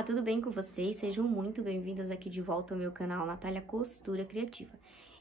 Olá, tudo bem com vocês? Sejam muito bem-vindas aqui de volta ao meu canal Natália Costura Criativa.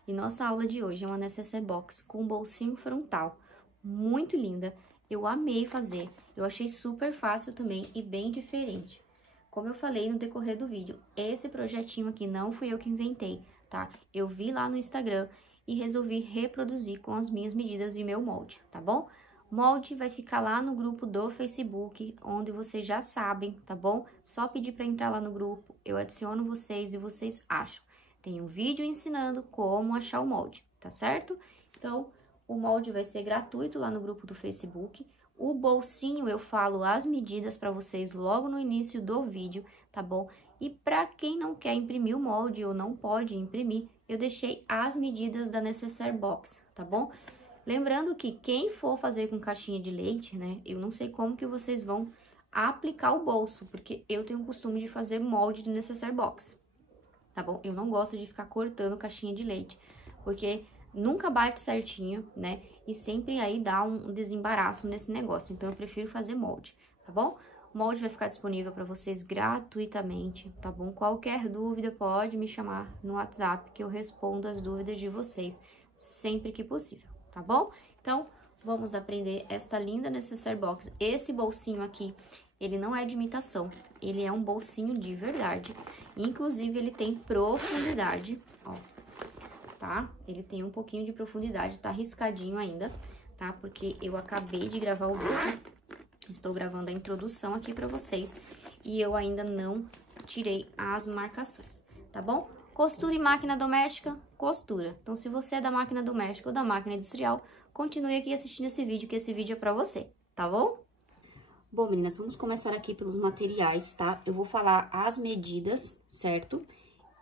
E nossa aula de hoje é uma necessaire box com bolsinho frontal, muito linda. Eu amei fazer, eu achei super fácil também e bem diferente. Como eu falei no decorrer do vídeo, esse projetinho aqui não fui eu que inventei, tá? Eu vi lá no Instagram e resolvi reproduzir com as minhas medidas de meu molde, tá bom? Molde vai ficar lá no grupo do Facebook, onde vocês já sabem, tá bom? Só pedir para entrar lá no grupo, eu adiciono vocês e vocês acham. Tem um vídeo ensinando como achar o molde, tá certo? Então, o molde vai ser gratuito lá no grupo do Facebook. O bolsinho eu falo as medidas para vocês logo no início do vídeo, tá bom? E para quem não quer imprimir o molde ou não pode imprimir, eu deixei as medidas da necessaire box, tá bom? Lembrando que quem for fazer com caixinha de leite, né, eu não sei como que vocês vão aplicar o bolso, porque eu tenho o costume de fazer molde de necessaire box, tá bom? Eu não gosto de ficar cortando caixinha de leite, porque nunca bate certinho, né, e sempre aí dá um desembaraço nesse negócio, então eu prefiro fazer molde, tá bom? O molde vai ficar disponível para vocês gratuitamente, tá bom? Qualquer dúvida pode me chamar no WhatsApp, que eu respondo as dúvidas de vocês sempre que possível. Tá bom? Então, vamos aprender esta linda necessaire box. Esse bolsinho aqui, ele não é de imitação, ele é um bolsinho de verdade. Inclusive, ele tem profundidade, ó, tá? Ele tem um pouquinho de profundidade, tá riscadinho ainda, tá? Porque eu acabei de gravar o vídeo, estou gravando a introdução aqui pra vocês e eu ainda não tirei as marcações, tá bom? Costura em máquina doméstica, costura. Então, se você é da máquina doméstica ou da máquina industrial, continue aqui assistindo esse vídeo, que esse vídeo é pra você, tá bom? Bom, meninas, vamos começar aqui pelos materiais, tá? Eu vou falar as medidas, certo?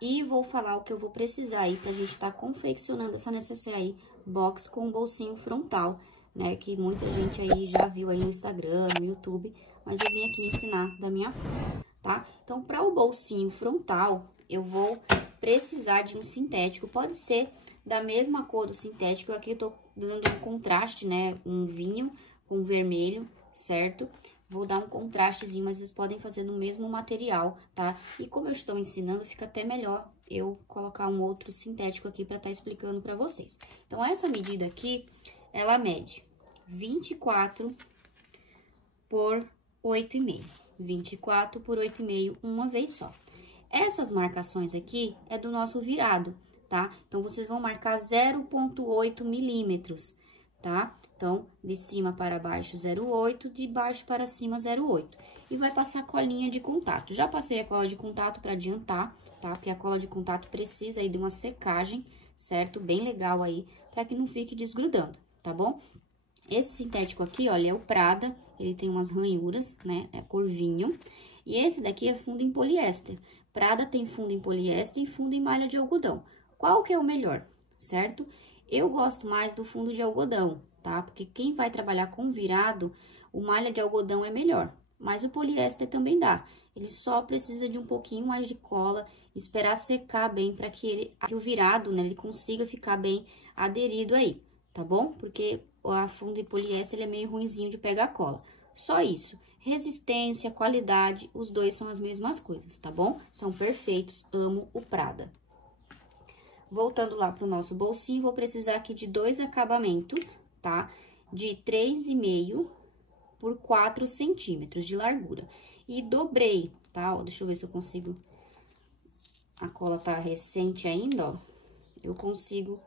E vou falar o que eu vou precisar aí pra gente tá confeccionando essa necessaire box com bolsinho frontal, né? Que muita gente aí já viu aí no Instagram, no YouTube, mas eu vim aqui ensinar da minha forma, tá? Então, para o bolsinho frontal, eu vou precisar de um sintético, pode ser da mesma cor do sintético. Aqui eu tô dando um contraste, né, um vinho com vermelho, certo? Vou dar um contrastezinho, mas vocês podem fazer no mesmo material, tá? E como eu estou ensinando, fica até melhor eu colocar um outro sintético aqui para estar explicando para vocês. Então, essa medida aqui, ela mede 24 por 8,5. 24 por 8,5, uma vez só. Essas marcações aqui é do nosso virado, tá? Então, vocês vão marcar 0,8 milímetros, tá? Então, de cima para baixo, 0,8, de baixo para cima, 0,8. E vai passar colinha de contato. Já passei a cola de contato para adiantar, tá? Porque a cola de contato precisa aí de uma secagem, certo? Bem legal aí, para que não fique desgrudando, tá bom? Esse sintético aqui, olha, é o Prada, ele tem umas ranhuras, né? É cor vinho. E esse daqui é fundo em poliéster. Prada tem fundo em poliéster e fundo em malha de algodão. Qual que é o melhor, certo? Eu gosto mais do fundo de algodão, tá? Porque quem vai trabalhar com virado, o malha de algodão é melhor. Mas o poliéster também dá. Ele só precisa de um pouquinho mais de cola, esperar secar bem para que o virado, né, ele consiga ficar bem aderido aí, tá bom? Porque a fundo em poliéster, ele é meio ruinzinho de pegar cola. Só isso. Resistência, qualidade, os dois são as mesmas coisas, tá bom? São perfeitos, amo o Prada. Voltando lá pro nosso bolsinho, vou precisar aqui de 2 acabamentos, tá? De 3,5 por 4 centímetros de largura. E dobrei, tá? Ó, deixa eu ver se eu consigo... A cola tá recente ainda, ó. Eu consigo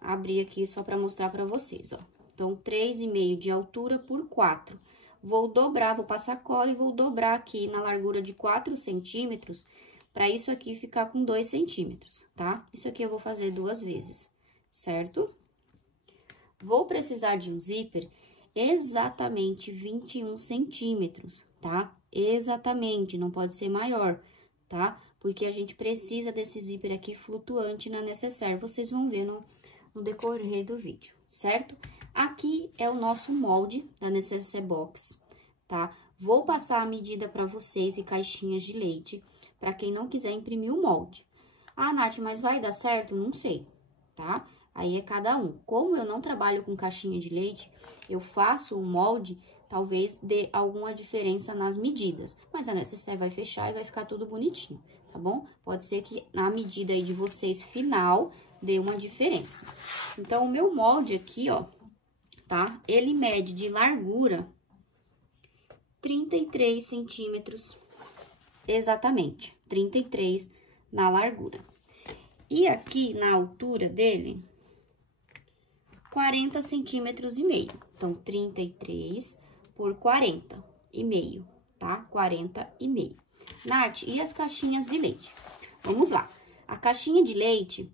abrir aqui só pra mostrar pra vocês, ó. Então, 3,5 de altura por 4. Vou dobrar, vou passar cola e vou dobrar aqui na largura de 4 centímetros, para isso aqui ficar com 2 centímetros, tá? Isso aqui eu vou fazer 2 vezes, certo? Vou precisar de um zíper exatamente 21 centímetros, tá? Exatamente, não pode ser maior, tá? Porque a gente precisa desse zíper aqui flutuante na necessaire, vocês vão ver no decorrer do vídeo, certo? Aqui é o nosso molde da necessaire box, tá? Vou passar a medida para vocês e caixinhas de leite, para quem não quiser imprimir o molde. Ah, Nath, mas vai dar certo? Não sei, tá? Aí é cada um. Como eu não trabalho com caixinha de leite, eu faço o molde, talvez dê alguma diferença nas medidas, mas a necessaire vai fechar e vai ficar tudo bonitinho, tá bom? Pode ser que na medida aí de vocês final dê uma diferença. Então, o meu molde aqui, ó, tá? Ele mede de largura 33 centímetros, exatamente, 33 na largura. E aqui na altura dele, 40 centímetros e meio. Então, 33 por 40 e meio, tá? 40 e meio. Nath, e as caixinhas de leite? Vamos lá. A caixinha de leite,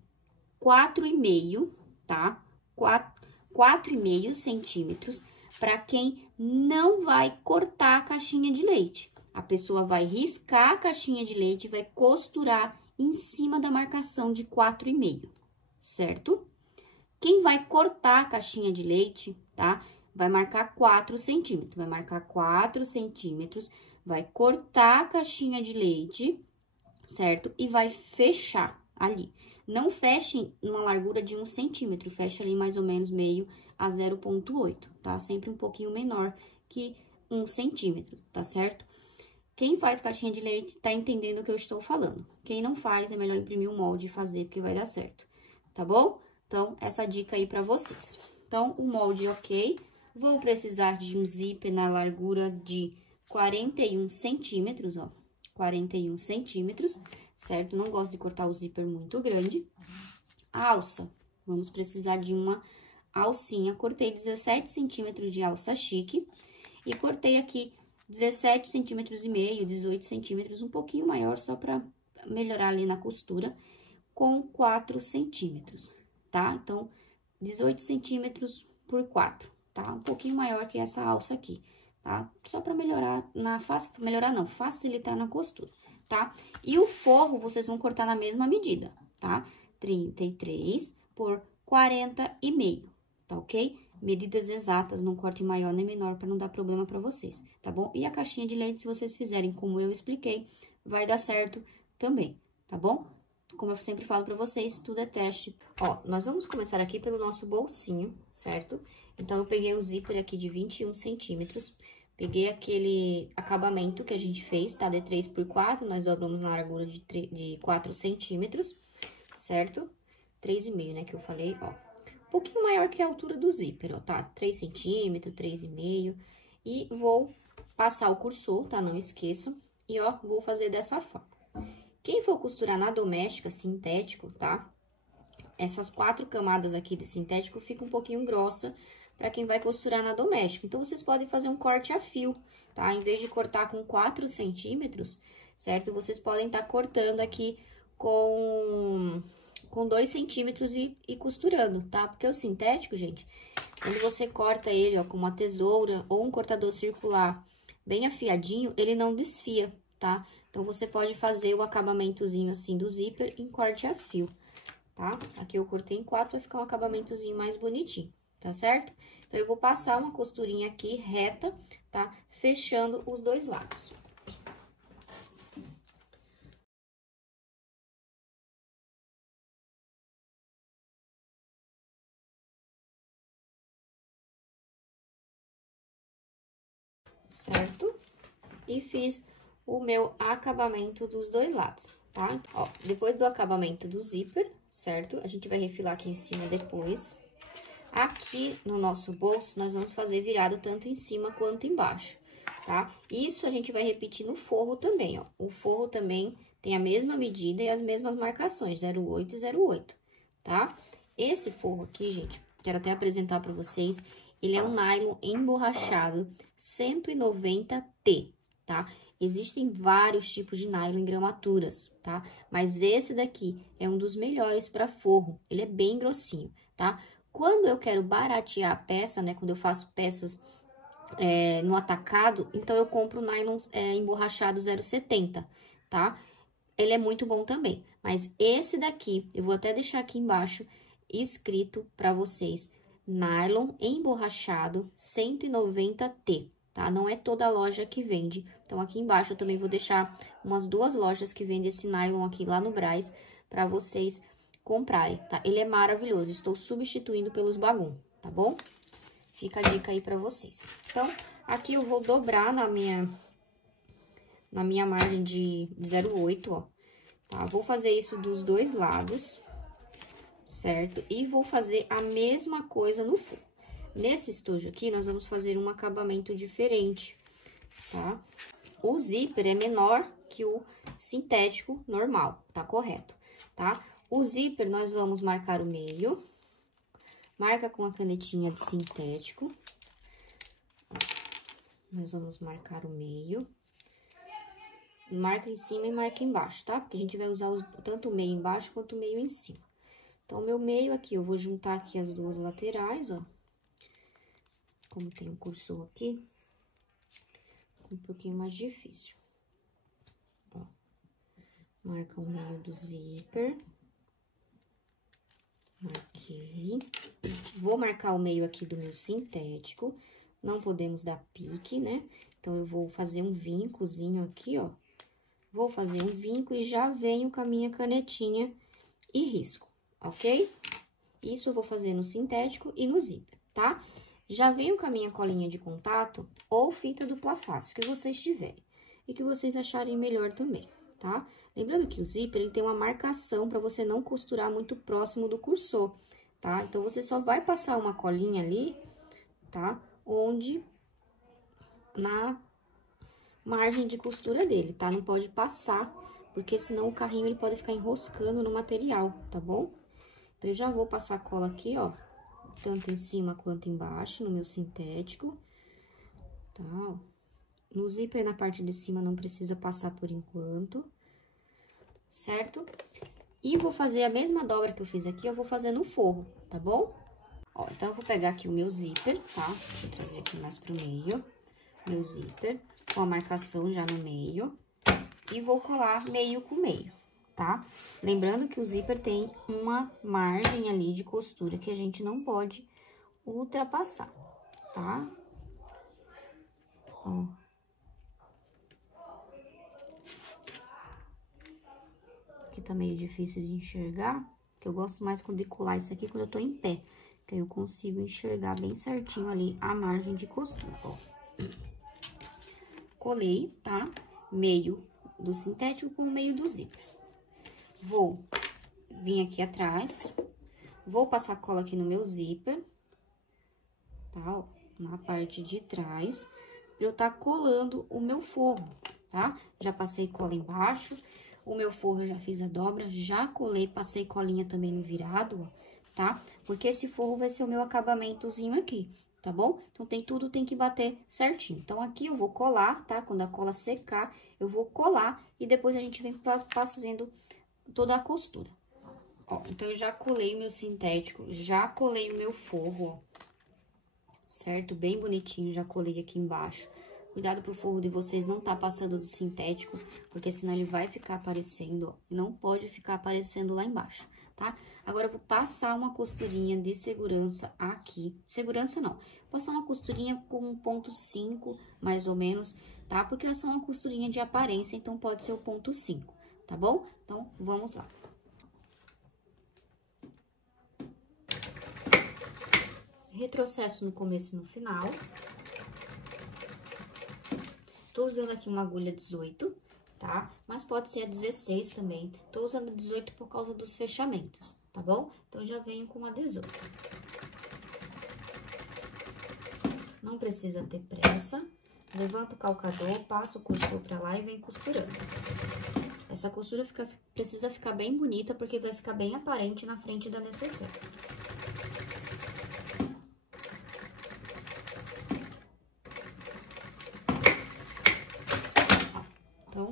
4,5, tá? 4,5 centímetros para quem não vai cortar a caixinha de leite. A pessoa vai riscar a caixinha de leite e vai costurar em cima da marcação de 4,5, certo? Quem vai cortar a caixinha de leite, tá? Vai marcar 4 centímetros. Vai marcar 4 centímetros, vai cortar a caixinha de leite, certo? E vai fechar ali. Não feche numa largura de 1 centímetro, fecha ali mais ou menos meio a 0,8, tá? Sempre um pouquinho menor que 1 centímetro, tá certo? Quem faz caixinha de leite tá entendendo o que eu estou falando. Quem não faz, é melhor imprimir o molde e fazer, porque vai dar certo, tá bom? Então, essa dica aí pra vocês. Então, o molde ok. Vou precisar de um zíper na largura de 41 centímetros, ó. 41 centímetros, certo? Não gosto de cortar o zíper muito grande. A alça, vamos precisar de uma alcinha. Cortei 17 centímetros de alça chique e cortei aqui 17 centímetros e meio, 18 centímetros, um pouquinho maior, só pra melhorar ali na costura, com 4 centímetros, tá? Então, 18 centímetros por 4, tá? Um pouquinho maior que essa alça aqui, tá? Só pra melhorar facilitar na costura, tá? E o forro, vocês vão cortar na mesma medida, tá? 33 por 40,5, tá ok? Medidas exatas, não corte maior nem menor para não dar problema para vocês, tá bom? E a caixinha de leite, se vocês fizerem como eu expliquei, vai dar certo também, tá bom? Como eu sempre falo para vocês, tudo é teste. Ó, nós vamos começar aqui pelo nosso bolsinho, certo? Então, eu peguei o zíper aqui de 21 centímetros, peguei aquele acabamento que a gente fez, tá? De 3 por 4, nós dobramos na largura de 4 centímetros, certo? 3,5, né, que eu falei, ó. Um pouquinho maior que a altura do zíper, ó, tá? 3 centímetros, 3,5. E vou passar o cursor, tá? Não esqueçam. E, ó, vou fazer dessa forma. Quem for costurar na doméstica, sintético, tá? Essas 4 camadas aqui de sintético fica um pouquinho grossa pra quem vai costurar na doméstica. Então, vocês podem fazer um corte a fio, tá? Em vez de cortar com 4 centímetros, certo? Vocês podem estar cortando aqui com 2 centímetros e costurando, tá? Porque o sintético, gente, quando você corta ele, ó, com uma tesoura ou um cortador circular bem afiadinho, ele não desfia, tá? Então, você pode fazer o acabamentozinho assim do zíper em corte a fio, tá? Aqui eu cortei em 4, vai ficar um acabamentozinho mais bonitinho, tá certo? Então, eu vou passar uma costurinha aqui reta, tá? Fechando os dois lados. Certo? E fiz o meu acabamento dos dois lados, tá? Ó, depois do acabamento do zíper, certo? A gente vai refilar aqui em cima depois. Aqui no nosso bolso, nós vamos fazer virado tanto em cima quanto embaixo, tá? Isso a gente vai repetir no forro também, ó. O forro também tem a mesma medida e as mesmas marcações, 0,8 e 0,8, tá? Esse forro aqui, gente, quero até apresentar pra vocês, ele é um nylon emborrachado 190T, tá? Existem vários tipos de nylon em gramaturas, tá? Mas esse daqui é um dos melhores para forro, ele é bem grossinho, tá? Quando eu quero baratear a peça, né, quando eu faço peças no atacado, então eu compro nylon emborrachado 0,70, tá? Ele é muito bom também, mas esse daqui, eu vou até deixar aqui embaixo escrito para vocês, nylon emborrachado 190T, tá? Não é toda loja que vende. Então, aqui embaixo eu também vou deixar umas 2 lojas que vendem esse nylon aqui lá no Brás para vocês comprarem, tá? Ele é maravilhoso, estou substituindo pelos bagum, tá bom? Fica a dica aí para vocês. Então, Aqui eu vou dobrar na minha margem de 0,8, ó, tá? Vou fazer isso dos dois lados, certo? E vou fazer a mesma coisa no forro. Nesse estojo aqui, nós vamos fazer um acabamento diferente, tá? O zíper é menor que o sintético normal, tá correto, tá? O zíper, nós vamos marcar o meio, marca com a canetinha de sintético. Nós vamos marcar o meio. Marca em cima e marca embaixo, tá? Porque a gente vai usar tanto o meio embaixo quanto o meio em cima. Então, o meu meio aqui, eu vou juntar aqui as duas laterais, ó. Como tem um cursor aqui, um pouquinho mais difícil. Ó, marca o meio do zíper. Marquei. Vou marcar o meio aqui do meu sintético. Não podemos dar pique, né? Então, eu vou fazer um vincozinho aqui, ó. Vou fazer um vinco e já venho com a minha canetinha e risco, ok? Isso eu vou fazer no sintético e no zíper, tá? Já venho com a minha colinha de contato ou fita dupla face, que vocês tiverem. E que vocês acharem melhor também, tá? Lembrando que o zíper, ele tem uma marcação para você não costurar muito próximo do cursor, tá? Então, você só vai passar uma colinha ali, tá? Onde, na margem de costura dele, tá? Não pode passar, porque senão o carrinho, ele pode ficar enroscando no material, tá bom? Então, eu já vou passar a cola aqui, ó. Tanto em cima quanto embaixo, no meu sintético, tá? No zíper, na parte de cima, não precisa passar por enquanto, certo? E vou fazer a mesma dobra que eu fiz aqui, eu vou fazer no forro, tá bom? Ó, então, eu vou pegar aqui o meu zíper, tá? Deixa eu trazer aqui mais pro meio, meu zíper, com a marcação já no meio, e vou colar meio com meio, tá? Lembrando que o zíper tem uma margem ali de costura que a gente não pode ultrapassar, tá? Ó. Aqui tá meio difícil de enxergar, porque eu gosto mais de colar isso aqui quando eu tô em pé, que aí eu consigo enxergar bem certinho ali a margem de costura, ó. Colei, tá? Meio do sintético com o meio do zíper. Vou vir aqui atrás, vou passar cola aqui no meu zíper, tá? Ó, na parte de trás, pra eu tá colando o meu forro, tá? Já passei cola embaixo, o meu forro eu já fiz a dobra, já colei, passei colinha também no virado, ó, tá? Porque esse forro vai ser o meu acabamentozinho aqui, tá bom? Então, tudo tem que bater certinho. Então, aqui eu vou colar, tá? Quando a cola secar, eu vou colar e depois a gente vem fazendo toda a costura. Ó, então, eu já colei o meu sintético, já colei o meu forro, ó, certo? Bem bonitinho, já colei aqui embaixo. Cuidado pro forro de vocês não tá passando do sintético, porque senão ele vai ficar aparecendo, ó. Não pode ficar aparecendo lá embaixo, tá? Agora, eu vou passar uma costurinha de segurança aqui. Segurança não, vou passar uma costurinha com 1,5, mais ou menos, tá? Porque é só uma costurinha de aparência, então pode ser o 0,5, tá bom? Então, vamos lá. Retrocesso no começo e no final. Tô usando aqui uma agulha 18, tá? Mas pode ser a 16 também. Tô usando a 18 por causa dos fechamentos, tá bom? Então, já venho com a 18. Não precisa ter pressa. Levanta o calcador, passa o cursor pra lá e vem costurando. Essa costura precisa ficar bem bonita, porque vai ficar bem aparente na frente da necessaire. Então,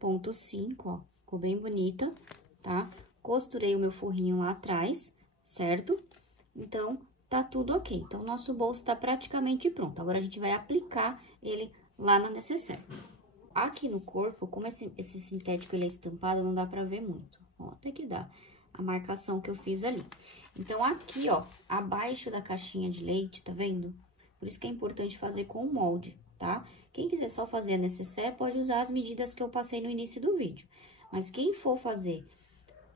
0,5, ó, ficou bem bonita, tá? Costurei o meu forrinho lá atrás, certo? Então, tá tudo ok. Então, nosso bolso tá praticamente pronto. Agora, a gente vai aplicar ele lá na necessaire. Aqui no corpo, como esse sintético ele é estampado, não dá pra ver muito. Ó, até que dá a marcação que eu fiz ali. Então, aqui, ó, abaixo da caixinha de leite, tá vendo? Por isso que é importante fazer com o molde, tá? Quem quiser só fazer a necessaire, pode usar as medidas que eu passei no início do vídeo. Mas quem for fazer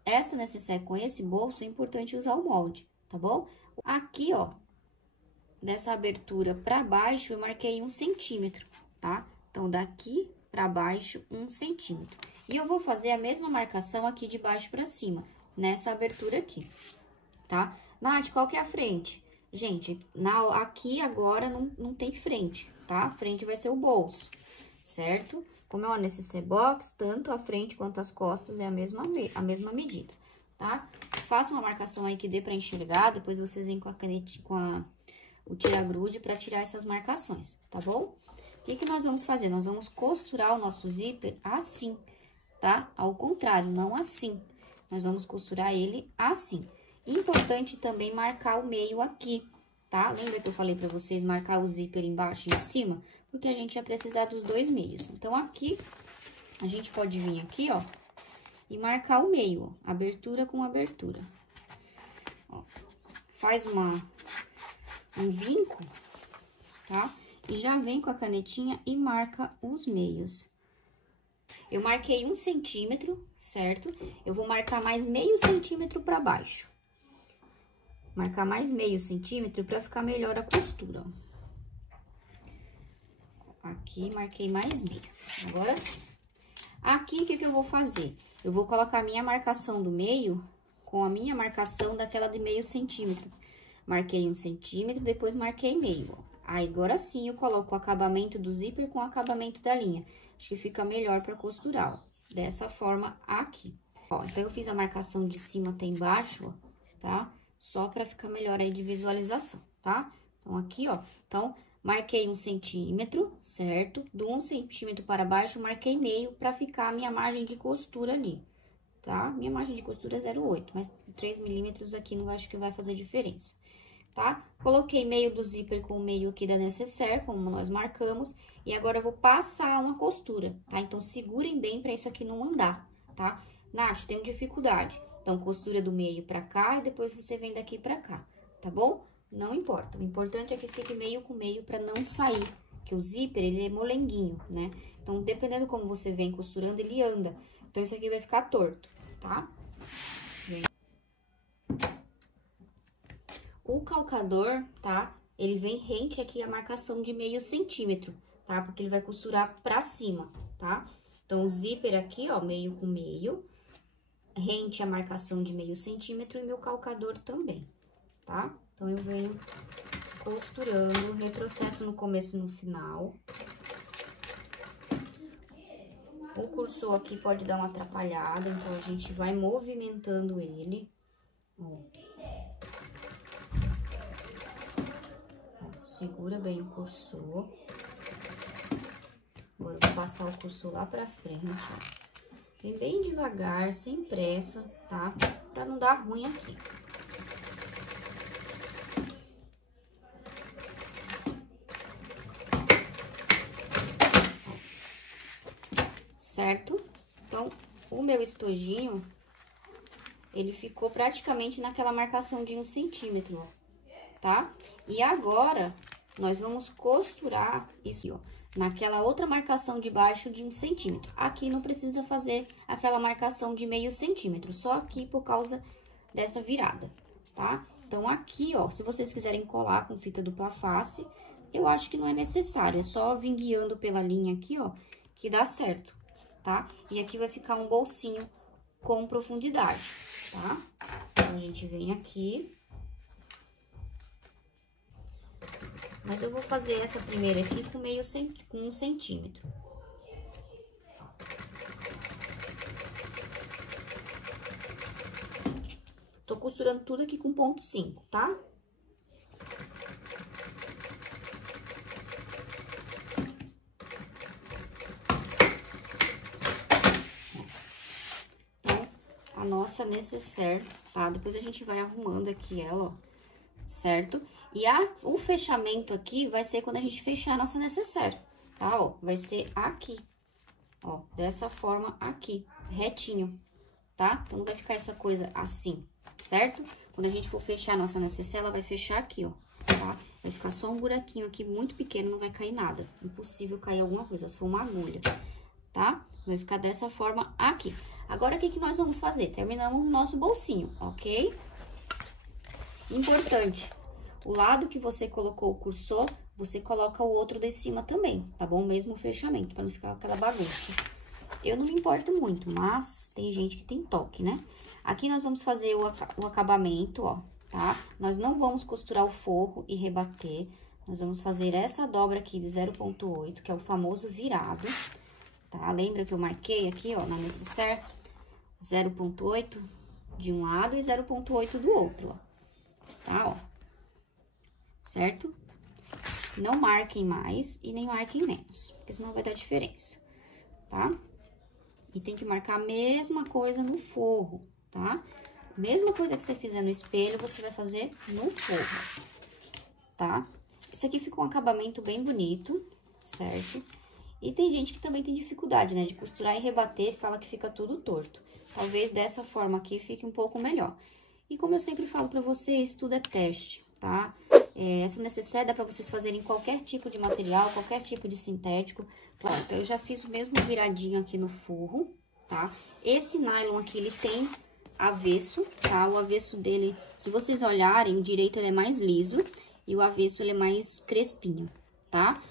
esta necessaire com esse bolso, é importante usar o molde, tá bom? Aqui, ó, dessa abertura pra baixo, eu marquei 1 centímetro, tá? Então, daqui pra baixo, 1 centímetro. E eu vou fazer a mesma marcação aqui de baixo pra cima, nessa abertura aqui, tá? Nath, qual que é a frente? Gente, aqui agora não tem frente, tá? A frente vai ser o bolso, certo? Como é uma necessaire box, tanto a frente quanto as costas é a mesma medida, tá? Faça uma marcação aí que dê pra enxergar, depois vocês vêm com a caneta, o tira-grude pra tirar essas marcações, tá bom? O que que nós vamos fazer? Nós vamos costurar o nosso zíper assim, tá? Ao contrário, não assim. Nós vamos costurar ele assim. Importante também marcar o meio aqui, tá? Lembra que eu falei pra vocês marcar o zíper embaixo e em cima? Porque a gente vai precisar dos dois meios. Então, aqui, a gente pode vir aqui, ó, e marcar o meio, ó, abertura com abertura. Ó, faz um vinco, tá? E já vem com a canetinha e marca os meios. Eu marquei 1 centímetro, certo? Eu vou marcar mais meio centímetro pra baixo. Marcar mais meio centímetro pra ficar melhor a costura, ó. Aqui, marquei mais meio. Agora sim. Aqui, o que que eu vou fazer? Eu vou colocar a minha marcação do meio com a minha marcação daquela de meio centímetro. Marquei 1 centímetro, depois marquei meio, ó. Aí, agora sim, eu coloco o acabamento do zíper com o acabamento da linha. Acho que fica melhor pra costurar, ó. Dessa forma aqui. Ó, então, eu fiz a marcação de cima até embaixo, ó, tá? Só pra ficar melhor aí de visualização, tá? Então, aqui, ó. Então, marquei 1 centímetro, certo? Do 1 centímetro para baixo, marquei meio pra ficar a minha margem de costura ali, tá? Minha margem de costura é 0,8, mas 3 milímetros aqui não acho que vai fazer diferença, tá? Coloquei meio do zíper com o meio aqui da necessaire, como nós marcamos, e agora eu vou passar uma costura, tá? Então, segurem bem pra isso aqui não andar, tá? Nath, tenho dificuldade. Então, costura do meio pra cá e depois você vem daqui pra cá, tá bom? Não importa, o importante é que fique meio com meio pra não sair, que o zíper, ele é molenguinho, né? Então, dependendo como você vem costurando, ele anda. Então, isso aqui vai ficar torto, tá? O calcador, tá? Ele vem rente aqui a marcação de meio centímetro, tá? Porque ele vai costurar pra cima, tá? Então, o zíper aqui, ó, meio com meio, rente a marcação de meio centímetro e meu calcador também, tá? Então, eu venho costurando, retrocesso no começo e no final. O cursor aqui pode dar uma atrapalhada, então, a gente vai movimentando ele, ó. Segura bem o cursor. Agora, eu vou passar o cursor lá pra frente, ó. Vem bem devagar, sem pressa, tá? Pra não dar ruim aqui. Certo? Então, o meu estojinho, ele ficou praticamente naquela marcação de 1 centímetro, ó, tá? E agora, nós vamos costurar isso, ó, naquela outra marcação de baixo de 1 centímetro. Aqui não precisa fazer aquela marcação de meio centímetro, só aqui por causa dessa virada, tá? Então, aqui, ó, se vocês quiserem colar com fita dupla face, eu acho que não é necessário, é só vir guiando pela linha aqui, ó, que dá certo, tá? E aqui vai ficar um bolsinho com profundidade, tá? Então, a gente vem aqui. Mas eu vou fazer essa primeira aqui com com 1 centímetro. Tô costurando tudo aqui com ponto 5, tá? Então, a nossa necessaire, tá? Depois a gente vai arrumando aqui ela, ó, certo? E o fechamento aqui vai ser quando a gente fechar a nossa necessaire, tá? Ó, vai ser aqui, ó, dessa forma aqui, retinho, tá? Então, não vai ficar essa coisa assim, certo? Quando a gente for fechar a nossa necessaire, ela vai fechar aqui, ó, tá? Vai ficar só um buraquinho aqui muito pequeno, não vai cair nada. Impossível cair alguma coisa, se for uma agulha, tá? Vai ficar dessa forma aqui. Agora, o que que nós vamos fazer? Terminamos o nosso bolsinho, ok? Importante. o lado que você colocou o cursor, você coloca o outro de cima também, tá bom? Mesmo fechamento, pra não ficar aquela bagunça. Eu não me importo muito, mas tem gente que tem toque, né? Aqui nós vamos fazer o acabamento, ó, tá? Nós não vamos costurar o forro e rebater. Nós vamos fazer essa dobra aqui de 0,8, que é o famoso virado, tá? Lembra que eu marquei aqui, ó, na nécessaire, 0,8 de um lado e 0,8 do outro, ó. Tá, ó. Certo? Não marquem mais e nem marquem menos, porque senão vai dar diferença, tá? E tem que marcar a mesma coisa no forro, tá? Mesma coisa que você fizer no espelho, você vai fazer no forro, tá? Esse aqui ficou um acabamento bem bonito, certo? E tem gente que também tem dificuldade, né? De costurar e rebater, fala que fica tudo torto. Talvez dessa forma aqui fique um pouco melhor. E como eu sempre falo pra vocês, tudo é teste, tá? Essa nécessaire dá pra vocês fazerem qualquer tipo de material, qualquer tipo de sintético. Claro, então eu já fiz o mesmo viradinho aqui no forro, tá? Esse nylon aqui, ele tem avesso, tá? O avesso dele, se vocês olharem, o direito ele é mais liso e o avesso ele é mais crespinho, tá?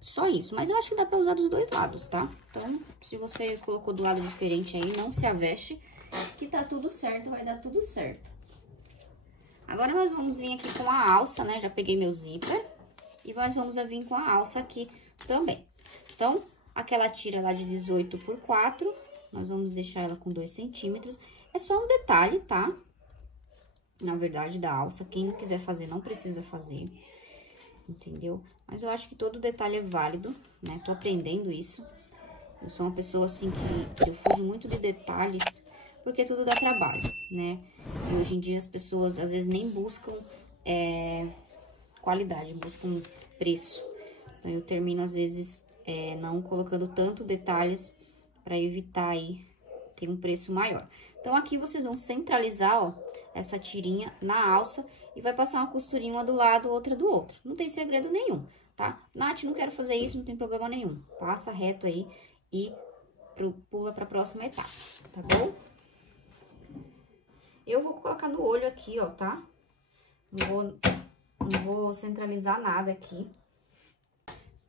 Só isso, mas eu acho que dá pra usar dos dois lados, tá? Então, se você colocou do lado diferente aí, não se aveste, que tá tudo certo, vai dar tudo certo. Agora, nós vamos vir aqui com a alça, né? Já peguei meu zíper e nós vamos vir com a alça aqui também. Então, aquela tira lá de 18 por 4, nós vamos deixar ela com 2 centímetros. É só um detalhe, tá? Na verdade, da alça, quem não quiser fazer, não precisa fazer, entendeu? Mas eu acho que todo detalhe é válido, né? Tô aprendendo isso. Eu sou uma pessoa, assim, que eu fujo muito de detalhes, porque tudo dá trabalho, né? E hoje em dia as pessoas, às vezes, nem buscam qualidade, buscam preço. Então, eu termino, às vezes, não colocando tanto detalhes para evitar aí ter um preço maior. Então, aqui vocês vão centralizar, ó, essa tirinha na alça e vai passar uma costurinha uma do lado, outra do outro. Não tem segredo nenhum, tá? Nath, não quero fazer isso, não tem problema nenhum. Passa reto aí e pula para a próxima etapa, tá bom? Eu vou colocar no olho aqui, ó, tá? Não vou centralizar nada aqui,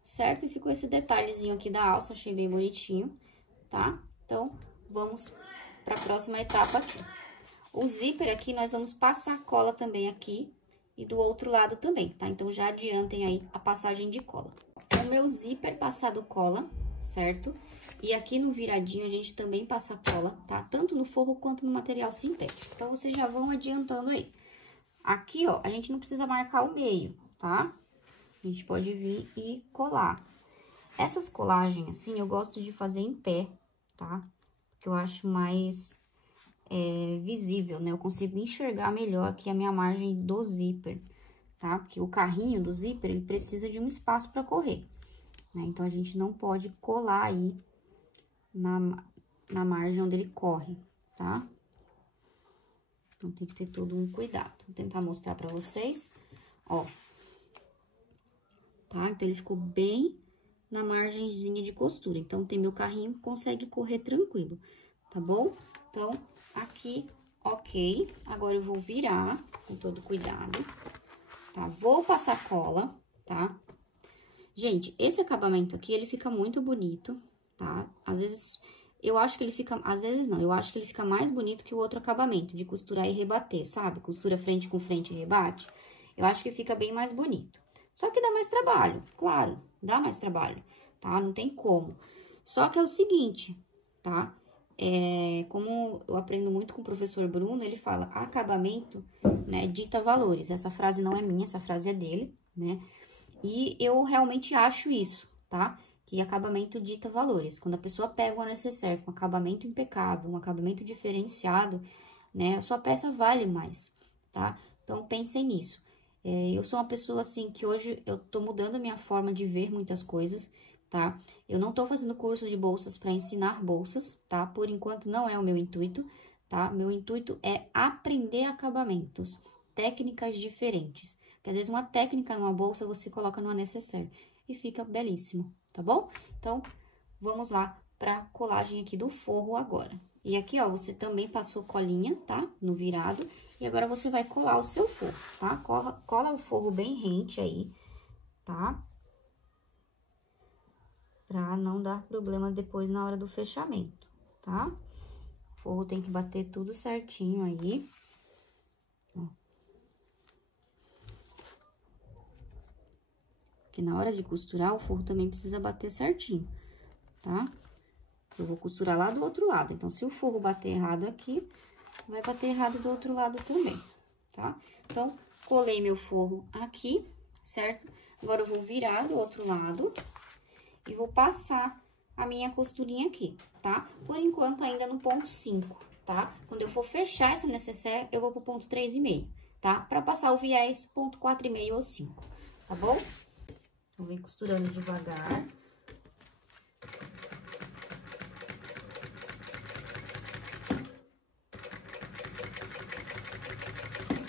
certo? E ficou esse detalhezinho aqui da alça, achei bem bonitinho, tá? Então, vamos para a próxima etapa aqui. O zíper aqui, nós vamos passar cola também aqui e do outro lado também, tá? Então, já adiantem aí a passagem de cola. O meu zíper passado cola, certo? E aqui no viradinho, a gente também passa cola, tá? Tanto no forro quanto no material sintético. Então, vocês já vão adiantando aí. Aqui, ó, a gente não precisa marcar o meio, tá? A gente pode vir e colar. Essas colagens, assim, eu gosto de fazer em pé, tá? Porque eu acho mais visível, né? Eu consigo enxergar melhor aqui a minha margem do zíper, tá? Porque o carrinho do zíper, ele precisa de um espaço para correr, né? Então, a gente não pode colar aí na margem onde ele corre, tá? Então, tem que ter todo um cuidado. Vou tentar mostrar pra vocês, ó. Tá? Então, ele ficou bem na margenzinha de costura. Então, tem meu carrinho, consegue correr tranquilo, tá bom? Então, aqui, ok. Agora, eu vou virar com todo cuidado, tá? Vou passar cola, tá? Gente, esse acabamento aqui, ele fica muito bonito, tá? Às vezes, eu acho que ele fica... Às vezes, não. Eu acho que ele fica mais bonito que o outro acabamento, de costurar e rebater, sabe? Costura frente com frente e rebate. Eu acho que fica bem mais bonito. Só que dá mais trabalho, claro, dá mais trabalho, tá? Não tem como. Só que é o seguinte, tá? Como eu aprendo muito com o professor Bruno, ele fala, acabamento, né, dita valores. Essa frase não é minha, essa frase é dele, né? E eu realmente acho isso, tá? Que acabamento dita valores. Quando a pessoa pega uma nécessaire com acabamento impecável, um acabamento diferenciado, né? A sua peça vale mais, tá? Então, pensem nisso. Eu sou uma pessoa, assim, que hoje eu tô mudando a minha forma de ver muitas coisas, tá? Eu não tô fazendo curso de bolsas para ensinar bolsas, tá? Por enquanto, não é o meu intuito, tá? Meu intuito é aprender acabamentos, técnicas diferentes. Porque, às vezes, uma técnica numa bolsa, você coloca numa nécessaire e fica belíssimo, tá bom? Então, vamos lá pra colagem aqui do forro agora. E aqui, ó, você também passou colinha, tá? No virado. E agora você vai colar o seu forro, tá? Cola o forro bem rente aí, tá? Pra não dar problema depois na hora do fechamento, tá? O forro tem que bater tudo certinho aí. Ó. Porque na hora de costurar, o forro também precisa bater certinho, tá? Eu vou costurar lá do outro lado. Então, se o forro bater errado aqui, vai bater errado do outro lado também, tá? Então, colei meu forro aqui, certo? Agora, eu vou virar do outro lado e vou passar a minha costurinha aqui, tá? Por enquanto, ainda no ponto 5, tá? Quando eu for fechar essa necessaire, eu vou pro ponto 3,5, tá? Pra passar o viés, ponto 4,5 ou 5, tá bom? Então, vem costurando devagar.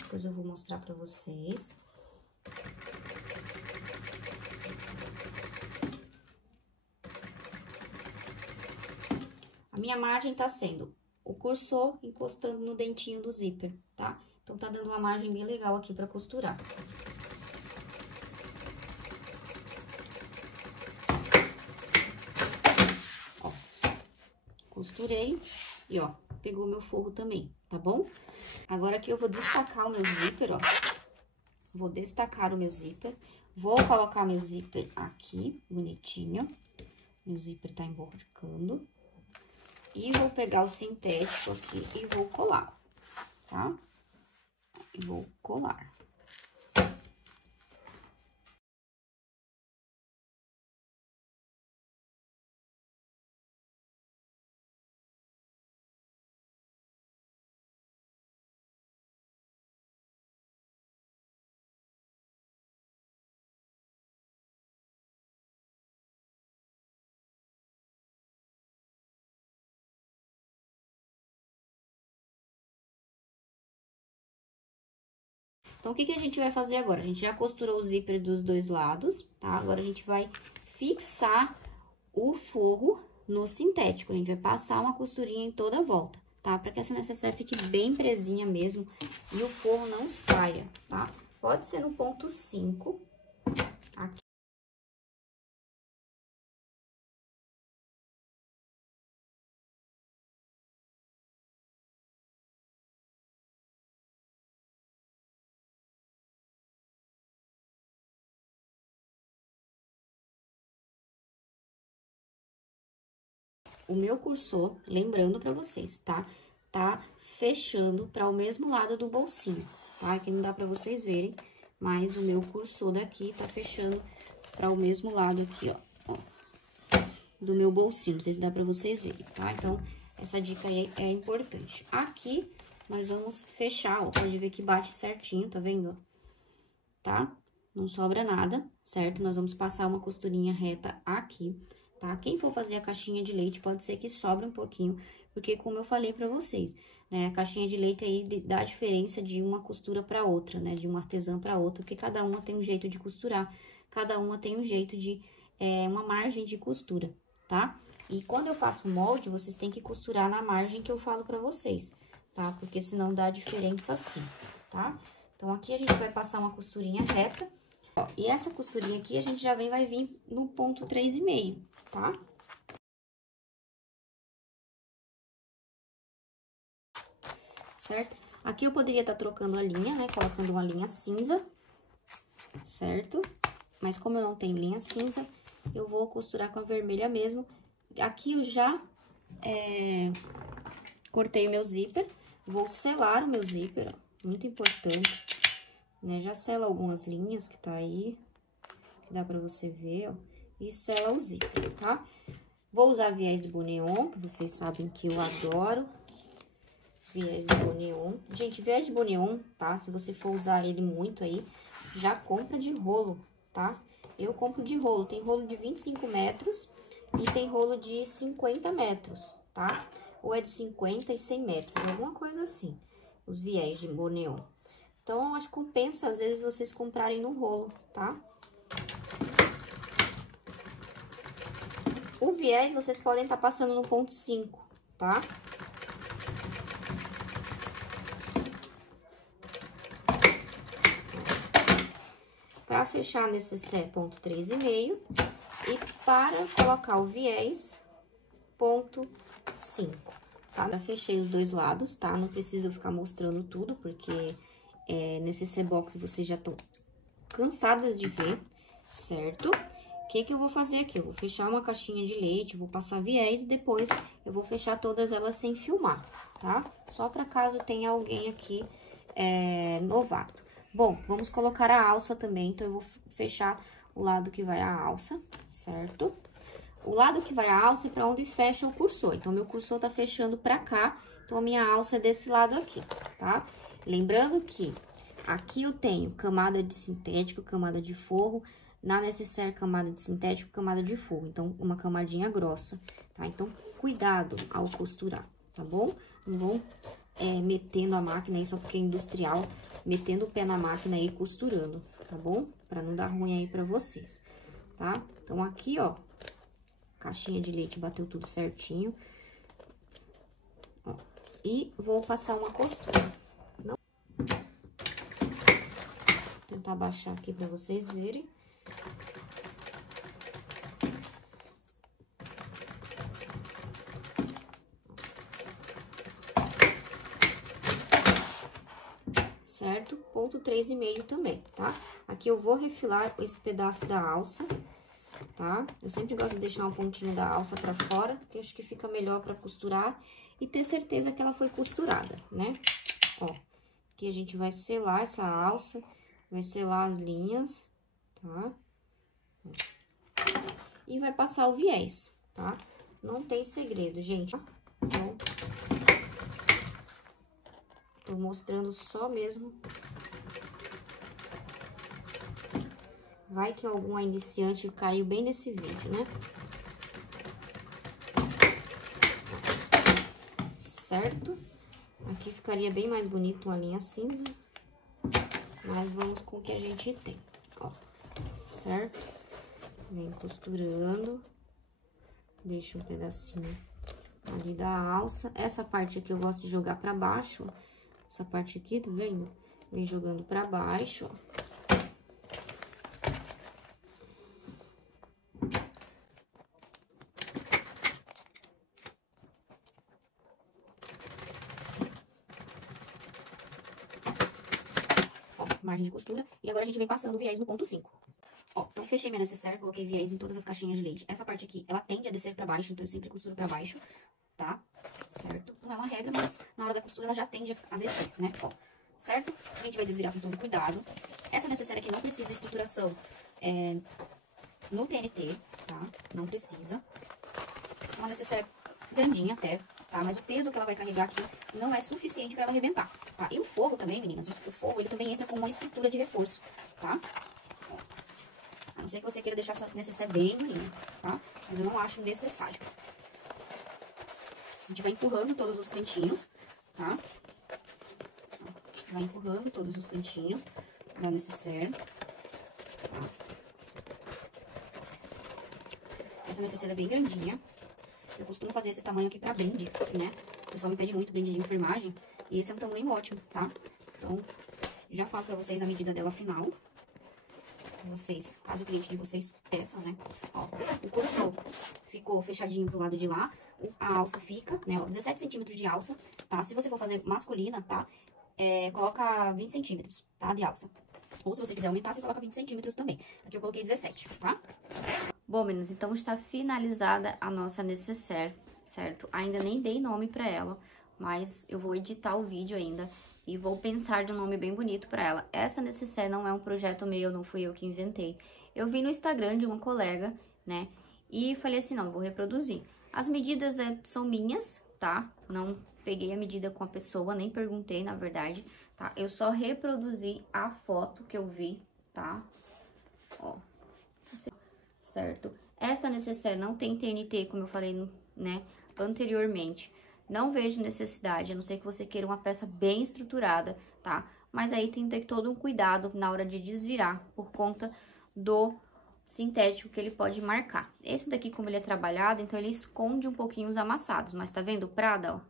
Depois eu vou mostrar pra vocês. A minha margem tá sendo o cursor encostando no dentinho do zíper, tá? Então, tá dando uma margem bem legal aqui pra costurar. Ó, costurei e, ó, pegou meu forro também, tá bom? Agora aqui eu vou destacar o meu zíper, ó. Vou destacar o meu zíper. Vou colocar meu zíper aqui, bonitinho. Meu zíper tá emborcando. E vou pegar o sintético aqui e vou colar, tá? E vou colar. Então, o que que a gente vai fazer agora? A gente já costurou o zíper dos dois lados, tá? Agora, a gente vai fixar o forro no sintético. A gente vai passar uma costurinha em toda a volta, tá? Pra que essa necessaire fique bem presinha mesmo e o forro não saia, tá? Pode ser no ponto 5, aqui. O meu cursor, lembrando pra vocês, tá? Tá fechando para o mesmo lado do bolsinho, tá? Aqui não dá pra vocês verem, mas o meu cursor daqui tá fechando para o mesmo lado aqui, ó, do meu bolsinho. Não sei se dá pra vocês verem, tá? Então, essa dica aí é importante. Aqui, nós vamos fechar, ó, pode ver que bate certinho, tá vendo? Tá? Não sobra nada, certo? Nós vamos passar uma costurinha reta aqui, tá? Quem for fazer a caixinha de leite, pode ser que sobre um pouquinho, porque como eu falei pra vocês, né? A caixinha de leite aí dá a diferença de uma costura pra outra, né? De uma artesã pra outra, porque cada uma tem um jeito de costurar, cada uma tem um jeito de, uma margem de costura, tá? E quando eu faço molde, vocês têm que costurar na margem que eu falo pra vocês, tá? Porque senão dá diferença assim, tá? Então, aqui a gente vai passar uma costurinha reta. Ó, e essa costurinha aqui, a gente já vai vir no ponto 3,5, tá? Certo? Aqui eu poderia estar trocando a linha, né? Colocando uma linha cinza, certo? Mas como eu não tenho linha cinza, eu vou costurar com a vermelha mesmo. Aqui eu já cortei o meu zíper, vou selar o meu zíper, ó. Muito importante, né? Já sela algumas linhas que tá aí, que dá pra você ver, ó. E sela o zíper, tá? Vou usar viés de Bourneon, que vocês sabem que eu adoro. Viés de Bourneon. Gente, viés de Bourneon, tá? Se você for usar ele muito aí, já compra de rolo, tá? Eu compro de rolo. Tem rolo de 25 metros e tem rolo de 50 metros, tá? Ou é de 50 e 100 metros, alguma coisa assim. Os viés de Bourneon. Então, eu acho que compensa, às vezes, vocês comprarem no rolo, tá? O viés, vocês podem estar passando no ponto 5, tá? Para fechar necessaire, ponto 3,5. E para colocar o viés, ponto 5, tá? Já fechei os dois lados, tá? Não preciso ficar mostrando tudo, porque nesse box vocês já estão cansadas de ver, certo? O que eu vou fazer aqui? Eu vou fechar uma caixinha de leite, vou passar viés e depois eu vou fechar todas elas sem filmar, tá? Só para caso tenha alguém aqui novato. Bom, vamos colocar a alça também, então eu vou fechar o lado que vai a alça, certo? O lado que vai a alça é para onde fecha o cursor, então meu cursor tá fechando para cá, então a minha alça é desse lado aqui, tá? Lembrando que aqui eu tenho camada de sintético, camada de forro, na necessaire camada de sintético, camada de forro, então uma camadinha grossa, tá? Então cuidado ao costurar, tá bom? Não vão metendo a máquina aí só porque é industrial, metendo o pé na máquina aí e costurando, tá bom? Pra não dar ruim aí pra vocês, tá? Então, aqui, ó, caixinha de leite bateu tudo certinho. Ó, e vou passar uma costura. Não... Vou tentar abaixar aqui pra vocês verem. Certo? Ponto 3,5 também, tá? Aqui eu vou refilar esse pedaço da alça, tá? Eu sempre gosto de deixar uma pontinha da alça pra fora, porque acho que fica melhor pra costurar e ter certeza que ela foi costurada, né? Ó, aqui a gente vai selar essa alça, vai selar as linhas, tá? E vai passar o viés, tá? Não tem segredo, gente. Então, tô mostrando só mesmo. Vai que alguma iniciante caiu bem nesse vídeo, né? Certo? Aqui ficaria bem mais bonito uma linha cinza. Mas vamos com o que a gente tem, ó. Certo? Vem costurando. Deixa um pedacinho ali da alça. Essa parte aqui eu gosto de jogar pra baixo, ó. Essa parte aqui, tá vendo? Vem jogando pra baixo, ó. Ó, margem de costura. E agora a gente vem passando o viés no ponto 5. Ó, então fechei minha necessaire, coloquei viés em todas as caixinhas de leite. Essa parte aqui, ela tende a descer pra baixo, então eu sempre costuro pra baixo, tá? Certo? Não é uma regra, mas na hora da costura ela já tende a descer, né? Ó, certo? A gente vai desvirar com todo cuidado. Essa necessaire aqui não precisa de estruturação no TNT, tá? Não precisa. É uma necessaire grandinha até, tá? Mas o peso que ela vai carregar aqui não é suficiente pra ela arrebentar, tá? E o forro também, meninas, o forro, ele também entra com uma estrutura de reforço, tá? Ó, a não ser que você queira deixar sua necessaire bem durinha, tá? Mas eu não acho necessário. A gente vai empurrando todos os cantinhos, tá? Vai empurrando todos os cantinhos da necessaire, tá? Essa necessaire é bem grandinha. Eu costumo fazer esse tamanho aqui pra brinde, né? O pessoal me pede muito brinde de enfermagem. E esse é um tamanho ótimo, tá? Então, já falo pra vocês a medida dela final. Vocês, caso o cliente de vocês peça, né? Ó, o cursor ficou fechadinho pro lado de lá. A alça fica, né? Ó, 17 centímetros de alça, tá? Se você for fazer masculina, tá? Coloca 20 centímetros, tá? De alça. Ou se você quiser aumentar, você coloca 20 centímetros também. Aqui eu coloquei 17, tá? Bom, meninas, então está finalizada a nossa necessaire, certo? Ainda nem dei nome pra ela, mas eu vou editar o vídeo ainda e vou pensar de um nome bem bonito pra ela. Essa necessaire não é um projeto meu, não fui eu que inventei. Eu vi no Instagram de uma colega, né? E falei assim, não, vou reproduzir. As medidas são minhas, tá? Não peguei a medida com a pessoa, nem perguntei, na verdade, tá? Eu só reproduzi a foto que eu vi, tá? Ó, certo? Esta necessaire não tem TNT, como eu falei, né, anteriormente. Não vejo necessidade, a não ser que você queira uma peça bem estruturada, tá? Mas aí tem que ter todo um cuidado na hora de desvirar, por conta do sintético que ele pode marcar. Esse daqui, como ele é trabalhado, então ele esconde um pouquinho os amassados, mas tá vendo o Prada, ó?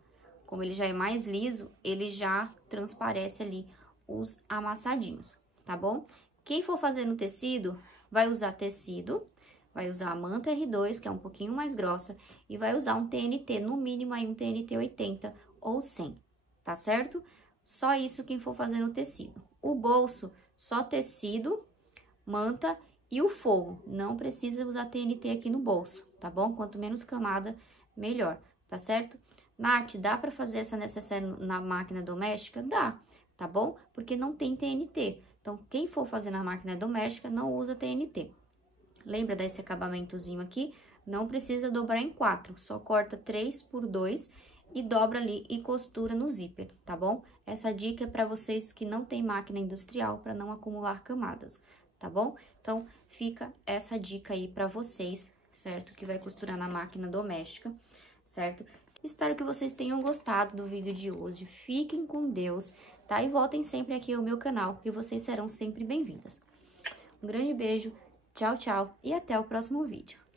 Como ele já é mais liso, ele já transparece ali os amassadinhos, tá bom? Quem for fazer no tecido, vai usar tecido, vai usar a manta R2, que é um pouquinho mais grossa, e vai usar um TNT, no mínimo aí um TNT 80 ou 100, tá certo? Só isso quem for fazer no tecido. O bolso, só tecido, manta e o forro. Não precisa usar TNT aqui no bolso, tá bom? Quanto menos camada, melhor, tá certo? Nath, dá pra fazer essa necessaire na máquina doméstica? Dá, tá bom? Porque não tem TNT. Então, quem for fazer na máquina doméstica, não usa TNT. Lembra desse acabamentozinho aqui? Não precisa dobrar em 4, só corta 3 por 2 e dobra ali e costura no zíper, tá bom? Essa dica é para vocês que não tem máquina industrial, para não acumular camadas, tá bom? Então, fica essa dica aí para vocês, certo? Que vai costurar na máquina doméstica, certo? Espero que vocês tenham gostado do vídeo de hoje. Fiquem com Deus, tá? E voltem sempre aqui ao meu canal, que vocês serão sempre bem-vindas. Um grande beijo, tchau, tchau e até o próximo vídeo.